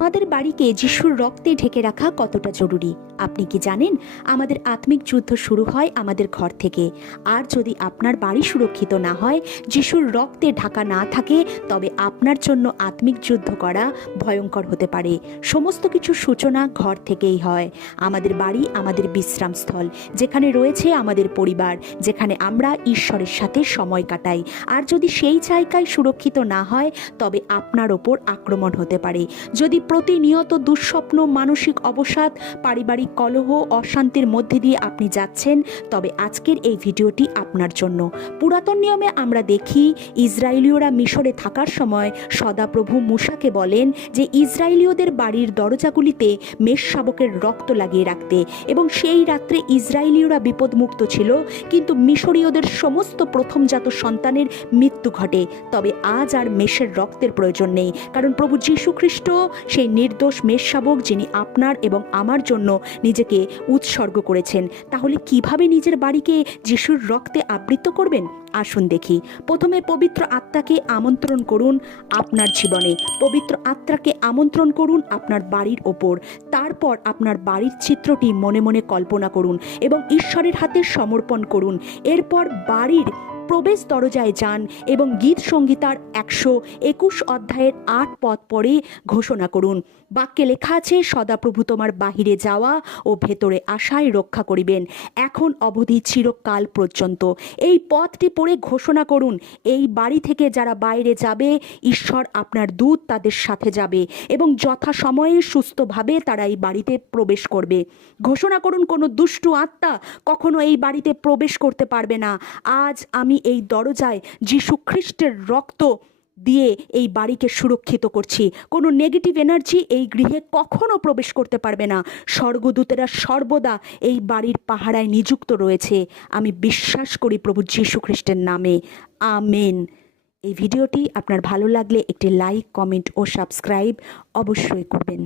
আমাদের বাড়িকে যিশুর রক্তে ঢেকে রাখা কতটা জরুরি আপনি কি জানেন? আমাদের আত্মিক যুদ্ধ শুরু হয় আমাদের ঘর থেকে। আর যদি আপনার বাড়ি সুরক্ষিত না হয়, যিশুর রক্তে ঢাকা না থাকে, তবে আপনার জন্য আত্মিক যুদ্ধ করা ভয়ঙ্কর হতে পারে। সমস্ত কিছুর সূচনা ঘর থেকেই হয়। আমাদের বাড়ি আমাদের বিশ্রামস্থল, যেখানে রয়েছে আমাদের পরিবার, যেখানে আমরা ঈশ্বরের সাথে সময় কাটাই। আর যদি সেই জায়গায় সুরক্ষিত না হয়, তবে আপনার ওপর আক্রমণ হতে পারে। যদি প্রতিনিয়ত দুঃস্বপ্ন, মানসিক অবসাদ, পারিবারিক কলহ, অশান্তির মধ্যে দিয়ে আপনি যাচ্ছেন, তবে আজকের এই ভিডিওটি আপনার জন্য। পুরাতন নিয়মে আমরা দেখি, ইসরায়েলীয়রা মিশরে থাকার সময় সদাপ্রভু মূসাকে বলেন যে ইসরায়েলীয়দের বাড়ির দরজাগুলিতে মেষশাবকের রক্ত লাগিয়ে রাখতে, এবং সেই রাত্রে ইসরায়েলীয়রা বিপদমুক্ত ছিল, কিন্তু মিশরীয়দের সমস্ত প্রথমজাত সন্তানের মৃত্যু ঘটে। তবে আজ আর মেষের রক্তের প্রয়োজন নেই, কারণ প্রভু যীশু খ্রিস্ট সেই নির্দোষ মেষশাবক, যিনি আপনার এবং আমার জন্য নিজেকে উৎসর্গ করেছেন। তাহলে কিভাবে নিজের বাড়িকে যিশুর রক্তে আবৃত করবেন? আসুন দেখি। প্রথমে পবিত্র আত্মাকে আমন্ত্রণ করুন আপনার জীবনে। পবিত্র আত্মাকে আমন্ত্রণ করুন আপনার বাড়ির ওপর। তারপর আপনার বাড়ির চিত্রটি মনে মনে কল্পনা করুন এবং ঈশ্বরের হাতে সমর্পণ করুন। এরপর বাড়ির প্রবেশ দরজায় যান এবং গীত সংগীতার 121 অধ্যায়ের 8 পদ পড়ে ঘোষণা করুন। বাক্যে লেখা আছে, সদাপ্রভু তোমার বাহিরে যাওয়া ও ভেতরে আসায় রক্ষা করিবেন, এখন অবধি চিরকাল পর্যন্ত। এই পদটি পড়ে ঘোষণা করুন, এই বাড়ি থেকে যারা বাইরে যাবে, ঈশ্বর আপনার দূত তাদের সাথে যাবে এবং যথাসময়ে সুস্থভাবে তারা এই বাড়িতে প্রবেশ করবে। ঘোষণা করুন, কোনো দুষ্টু আত্মা কখনো এই বাড়িতে প্রবেশ করতে পারবে না। আজ আমি এই দরজায় যীশু খ্রিস্টের রক্ত দিয়ে এই বাড়িকে সুরক্ষিত করছি। কোনো নেগেটিভ এনার্জি এই গৃহে কখনো প্রবেশ করতে পারবে না। স্বর্গদূতেরা সর্বদা এই বাড়ির পাহারায় নিযুক্ত রয়েছে। আমি বিশ্বাস করি প্রভু যীশু খ্রিস্টের নামে, আমেন। এই ভিডিওটি আপনার ভালো লাগলে একটি লাইক, কমেন্ট ও সাবস্ক্রাইব অবশ্যই করবেন।